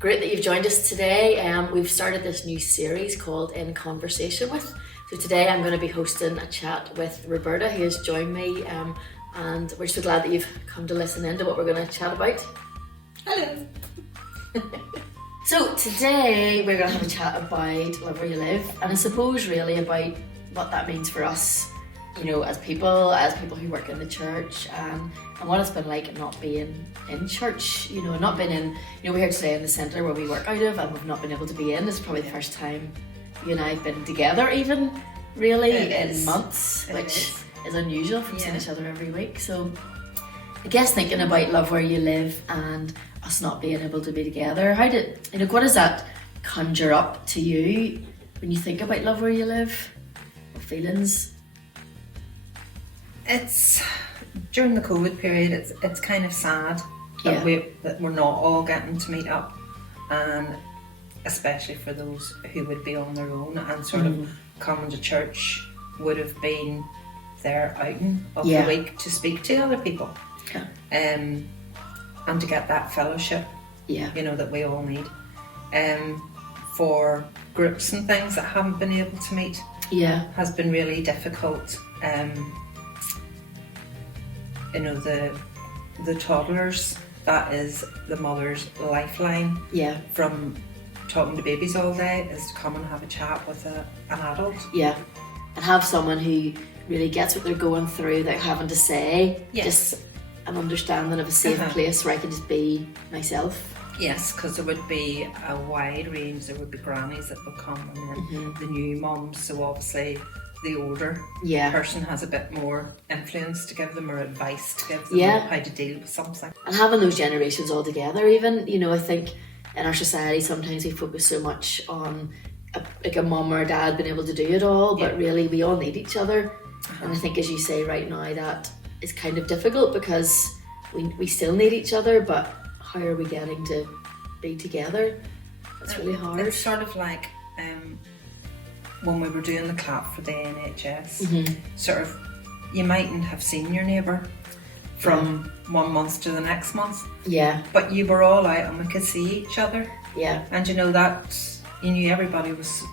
Great that you've joined us today. We've started this new series called In Conversation With. So today I'm going to be hosting a chat with Roberta, who has joined me, and we're so glad that you've come to listen in to what we're going to chat about. Hello. So today we're going to have a chat about Love Where You Live, and I suppose really about what that means for us, you know, as people who work in the church, and what it's been like not being in church, you know, not being in, you know, we're here today in the centre where we work out of, and we've not been able to be in. This is probably the first time you and I have been together even, really, in months, which is unusual from seeing each other every week. So I guess thinking about Love Where You Live and us not being able to be together, what does that conjure up to you when you think about Love Where You Live? What feelings? It's during the COVID period. It's kind of sad that we're not all getting to meet up, and especially for those who would be on their own and sort of coming to church would have been their outing of the week to speak to other people, and to get that fellowship, you know, that we all need. For groups and things that haven't been able to meet, has been really difficult. You know, the toddlers, that is the mother's lifeline. From talking to babies all day is to come and have a chat with an adult. And have someone who really gets what they're going through without having to say. Just an understanding of a safe place where I can just be myself. Yes, because there would be a wide range. There would be grannies that would come, and then the new mums. So obviously the older person has a bit more influence to give them, or advice to give them how to deal with something. And having those generations all together, even, you know, I think in our society sometimes we focus so much on a mum or a dad being able to do it all, but really we all need each other. And I think, as you say right now, that is kind of difficult because we still need each other, but how are we getting to be together? That's really hard. It's sort of like when we were doing the clap for the NHS, sort of, you mightn't have seen your neighbour from 1 month to the next month, but you were all out and we could see each other, and you know that you knew everybody was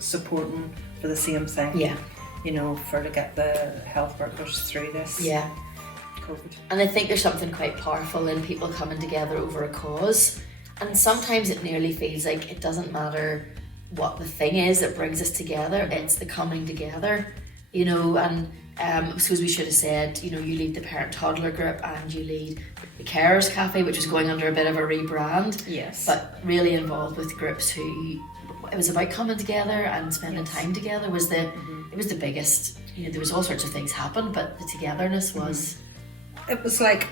supporting for the same thing, you know, to get the health workers through this COVID. And I think there's something quite powerful in people coming together over a cause, and sometimes it nearly feels like it doesn't matter what the thing is that brings us together, it's the coming together, you know. And I suppose we should have said, you know, you lead the parent toddler group and you lead the carers cafe, which was going under a bit of a rebrand, but really involved with groups who, it was about coming together and spending time together was it was the biggest, you know. There was all sorts of things happened, but the togetherness was it was like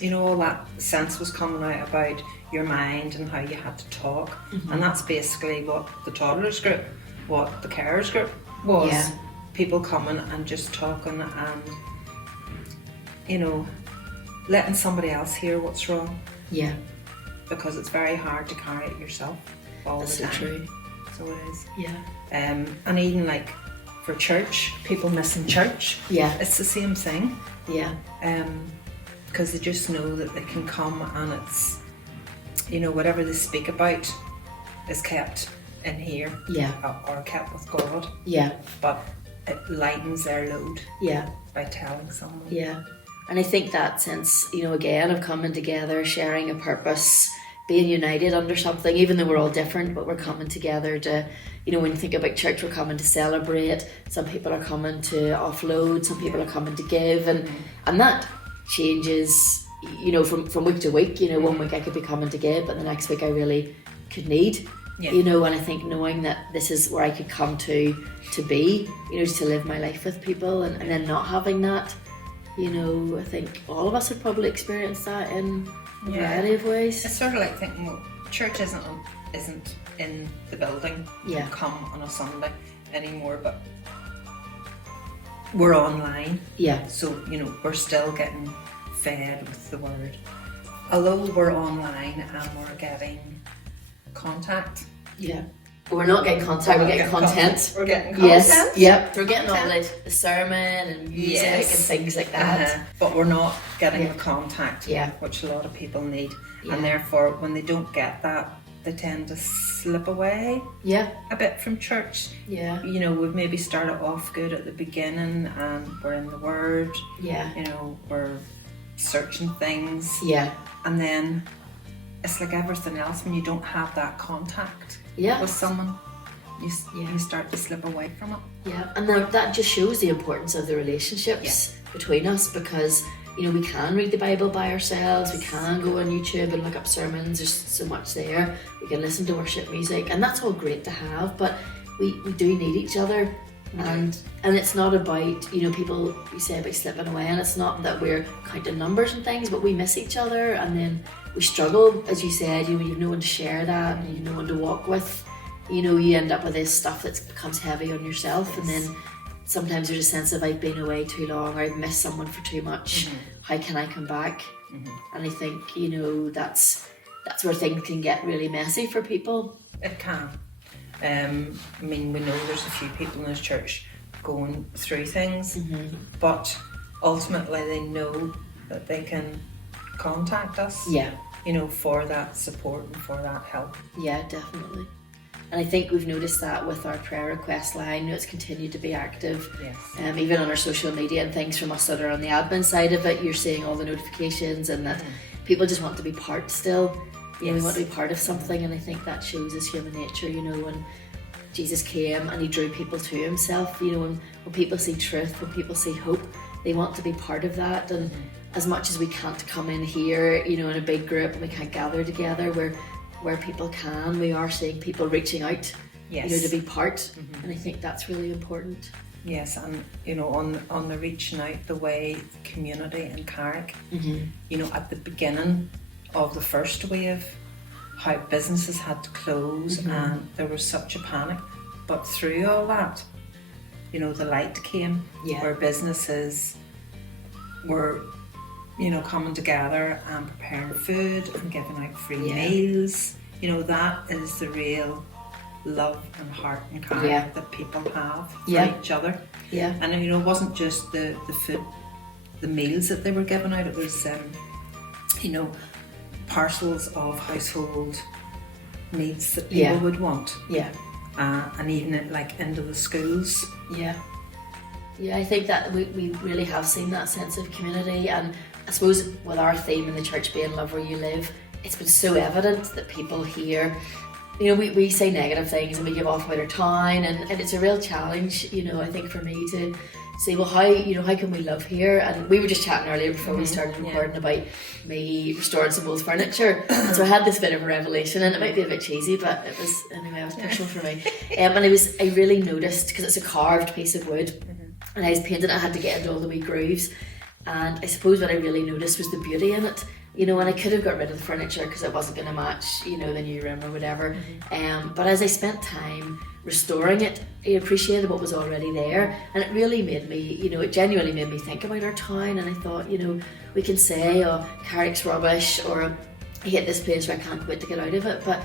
you know, all that sense was coming out about your mind and how you had to talk, and that's basically what the toddlers group, what the carers group was. People coming and just talking, and you know, letting somebody else hear what's wrong, because it's very hard to carry it yourself all the time. True. So it is. And even like for church, people missing church, it's the same thing, because they just know that they can come and it's, you know, whatever they speak about is kept in here, or kept with God, but it lightens their load, by telling someone. And I think that sense, you know, again, of coming together, sharing a purpose, being united under something, even though we're all different, but we're coming together to, you know, when you think about church, we're coming to celebrate. Some people are coming to offload, some people are coming to give, and that changes, you know, from week to week. You know, 1 week I could be coming to give, but the next week I really could need, you know. And I think knowing that this is where I could come to be, you know, to live my life with people, and then not having that, you know, I think all of us have probably experienced that in a variety of ways. It's sort of like thinking, well, church isn't in the building, come on a Sunday anymore, but we're online, so you know, we're still getting fed with the word, although we're online and we're getting contact, We're not getting contact, we're getting content. We're getting content. Yes, yep. We're getting all the sermon and music and things like that. But we're not getting the contact, Yeah. which a lot of people need. Yeah. And therefore, when they don't get that, they tend to slip away a bit from church. Yeah. You know, we've maybe started off good at the beginning and we're in the Word. Yeah. You know, we're searching things. Yeah. And then it's like everything else, when you don't have that contact with someone, you start to slip away from it. Yeah, and that just shows the importance of the relationships between us, because you know, we can read the Bible by ourselves, we can go on YouTube and look up sermons, there's so much there, we can listen to worship music, and that's all great to have, but we do need each other. And it's not about, you know, people, you say about slipping away, and it's not that we're counting numbers and things, but we miss each other, and then we struggle, as you said, you know, you've no one to share that, and you've no one to walk with, you know, you end up with this stuff that becomes heavy on yourself, and then sometimes there's a sense of I've been away too long, or I've missed someone for too much, how can I come back? And I think, you know, that's where things can get really messy for people. It can. I mean, we know there's a few people in this church going through things, but ultimately they know that they can contact us, you know, for that support and for that help. Yeah, definitely. And I think we've noticed that with our prayer request line, you know, it's continued to be active. Yes. Even on our social media and things from us that are on the admin side of it, you're seeing all the notifications, and that people just want to be part still. You know, we want to be part of something, and I think that shows us human nature, you know, when Jesus came and he drew people to himself, you know, when people see truth, when people see hope, they want to be part of that. And as much as we can't come in here, you know, in a big group, and we can't gather together, where people can, we are seeing people reaching out, you know, to be part, and I think that's really important. Yes, and you know, on the reaching out, the way the community in Carrick, you know, at the beginning of the first wave, how businesses had to close and there was such a panic, but through all that, you know, the light came, where businesses were, you know, coming together and preparing food and giving out free meals. You know, that is the real love and heart and care that people have for each other. Yeah. And you know, it wasn't just the food, the meals that they were giving out, it was you know, parcels of household needs that people would want. And even it, like, into the schools. Yeah, I think that we really have seen that sense of community, and I suppose with our theme in the church being love where you live, it's been so evident that people here, you know, we say negative things and we give off about our town, and it's a real challenge, you know, I think for me to say, well, how can we love here? And we were just chatting earlier before we started recording about me restoring some old furniture, and so I had this bit of a revelation, and it might be a bit cheesy, but it was personal for me. And I really noticed, because it's a carved piece of wood, and I was painting it, I had to get into all the wee grooves, and I suppose what I really noticed was the beauty in it. You know, and I could have got rid of the furniture because it wasn't going to match, you know, the new room or whatever. But as I spent time restoring it, I appreciated what was already there, and it really made me, you know, it genuinely made me think about our town. And I thought, you know, we can say, oh, Carrick's rubbish, or I hate this place, or I can't wait to get out of it. But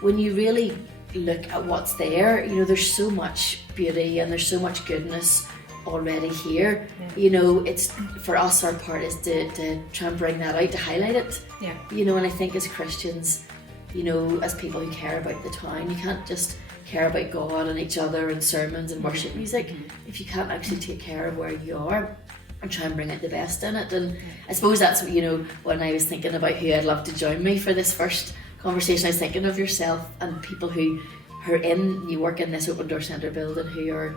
when you really look at what's there, you know, there's so much beauty and there's so much goodness already here. You know, it's for us, our part is to try and bring that out, to highlight it. You know, and I think as Christians, you know, as people who care about the town, you can't just care about God and each other and sermons and worship music if you can't actually take care of where you are and try and bring out the best in it. And I suppose that's, you know, when I was thinking about who I'd love to join me for this first conversation, I was thinking of yourself and people who are you work in this Open Door Centre building, who are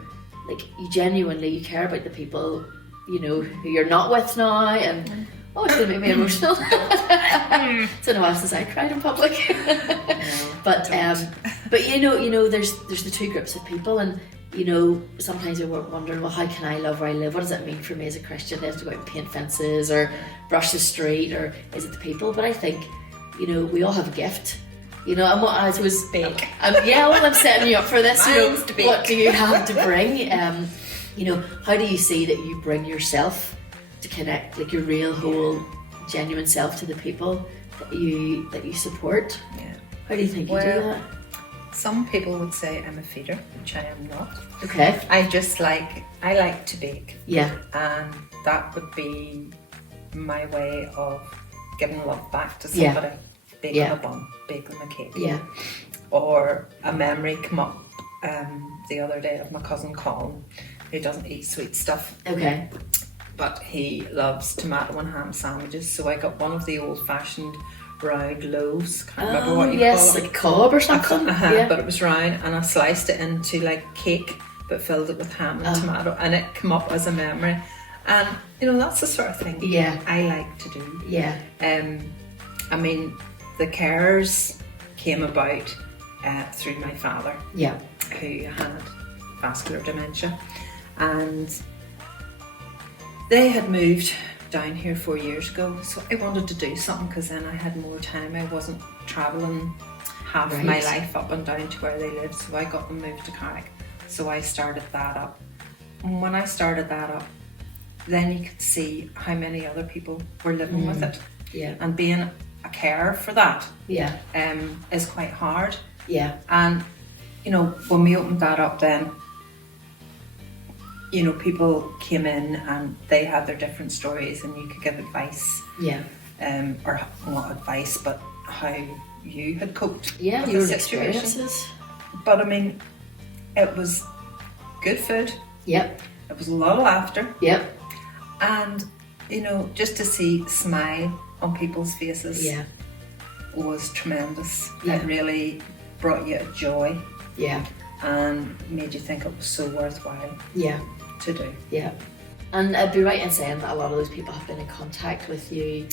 like, you genuinely, you care about the people, you know, who you're not with now, and it's going to make me emotional. It's been a while since I cried in public. But you know, there's the two groups of people, and you know, sometimes you're wondering, well, how can I love where I live? What does it mean for me as a Christian? Do I have to go out and paint fences or brush the street, or is it the people? But I think, you know, we all have a gift. You know, and what I was bake. I'm setting you up for this. You know, to bake. What do you have to bring? You know, how do you see that you bring yourself to connect, like your real, whole, genuine self to the people that you support? Yeah. How do you think you do that? some people would say I'm a feeder, which I am not. Okay. I like to bake. Yeah. And that would be my way of giving love back to somebody. Baking a bun, baking a cake. Yeah. Or a memory come up the other day of my cousin Colin, who doesn't eat sweet stuff. Okay. But he loves tomato and ham sandwiches, so I got one of the old-fashioned round loaves. Can't remember what you call it. Like cob or something. Yeah. But it was round, and I sliced it into like cake, but filled it with ham and tomato, and it came up as a memory. And that's the sort of thing I like to do. Yeah. I mean, the carers came about through my father, who had vascular dementia, and they had moved down here 4 years ago, so I wanted to do something because then I had more time. I wasn't travelling half my life up and down to where they lived, so I got them moved to Carrick. So I started that up. And when I started that up, then you could see how many other people were living with it. Yeah. And being a carer for that is quite hard. Yeah. And, when we opened that up then, people came in and they had their different stories, and you could give advice. Yeah. Or not advice, but how you had coped with your the situation. experiences. But I mean, it was good food. Yep. It was a lot of laughter. Yep. And, just to see smile on people's faces was tremendous. Yeah. It really brought you a joy. Yeah. And made you think it was so worthwhile to do. Yeah. And I'd be right in saying that a lot of those people have been in contact with you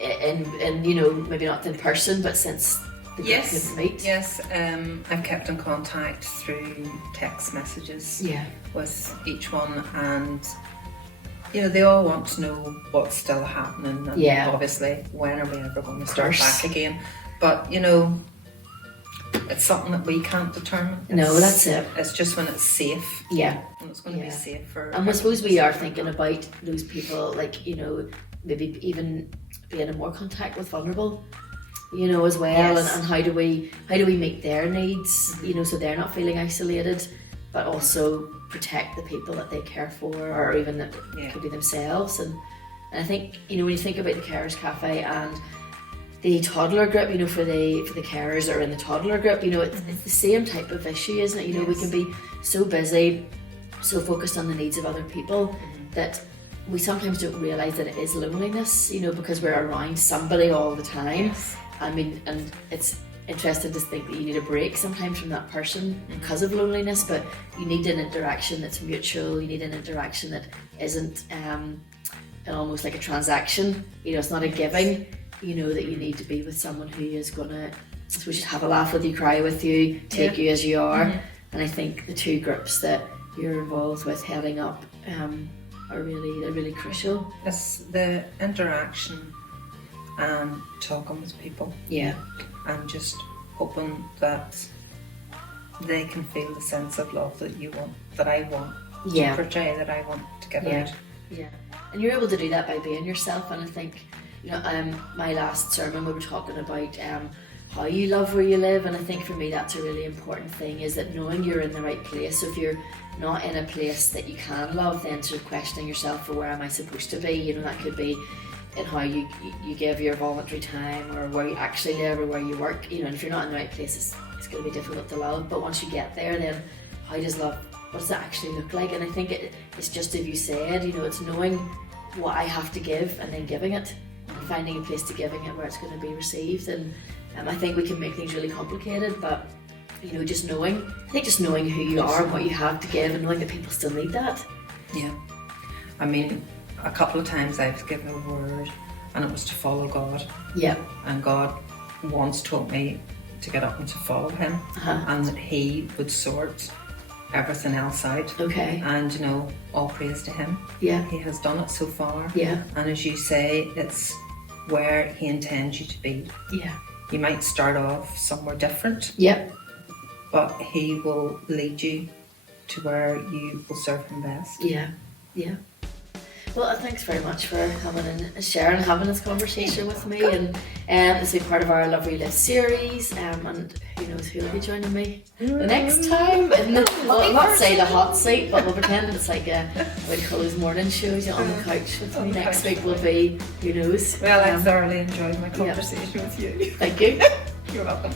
in maybe not in person, but since the Yes. meet. Yes. I've kept in contact through text messages with each one, and they all want to know what's still happening, and obviously when are we ever going to start back again. But it's something that we can't determine. That's it. It's just when it's safe. Yeah. When it's going to be safe for. And I suppose we are thinking about those people, like, maybe even being in more contact with vulnerable, as well. Yes. And how do we meet their needs, so they're not feeling isolated, but also protect the people that they care for, or even that could be themselves. And I think, when you think about the Carers Cafe and the toddler group, for the carers that are in the toddler group, it's the same type of issue, isn't it? We can be so busy, so focused on the needs of other people that we sometimes don't realise that it is loneliness, because we're around somebody all the time. Yes. I mean, and it's interesting to think that you need a break sometimes from that person because of loneliness, but you need an interaction that's mutual. You need an interaction that isn't almost like a transaction. It's not a giving. That you need to be with someone who is going to, I suppose, have a laugh with you, cry with you, take you as you are. And I think the two groups that you're involved with heading up they're really crucial. It's the interaction and talking with people. Yeah. And just hoping that they can feel the sense of love that I want to portray, that I want to give out. Yeah. And you're able to do that by being yourself. And I think, my last sermon we were talking about how you love where you live, and I think for me that's a really important thing, is that knowing you're in the right place. So if you're not in a place that you can love, then sort of questioning yourself for where am I supposed to be. That could be in how you give your voluntary time, or where you actually live, or where you work. And if you're not in the right place, it's going to be difficult to love. But once you get there, then how does love, what does that actually look like? And I think it's just, as you said, it's knowing what I have to give and then giving it, and finding a place to giving it where it's going to be received. And I think we can make things really complicated, but just knowing who you are and what you have to give, and knowing that people still need that. Yeah. I mean, a couple of times I've given a word and it was to follow God. Yeah. And God once told me to get up and to follow him, and that he would sort everything else out. Okay. And all praise to him. Yeah. He has done it so far. Yeah. And as you say, it's where he intends you to be. Yeah. You might start off somewhere different. Yep. But he will lead you to where you will serve him best. Yeah. Yeah. Well, thanks very much for coming and sharing, having this conversation with me, and this will be part of our Love Where You Live series, and who knows who will be joining me the next time. Well, I'll not say the hot seat, but we'll pretend it's like what do you call those morning shows, on the couch with me next week will be, who knows. Well, I thoroughly enjoyed my conversation with you. Thank you. You're welcome.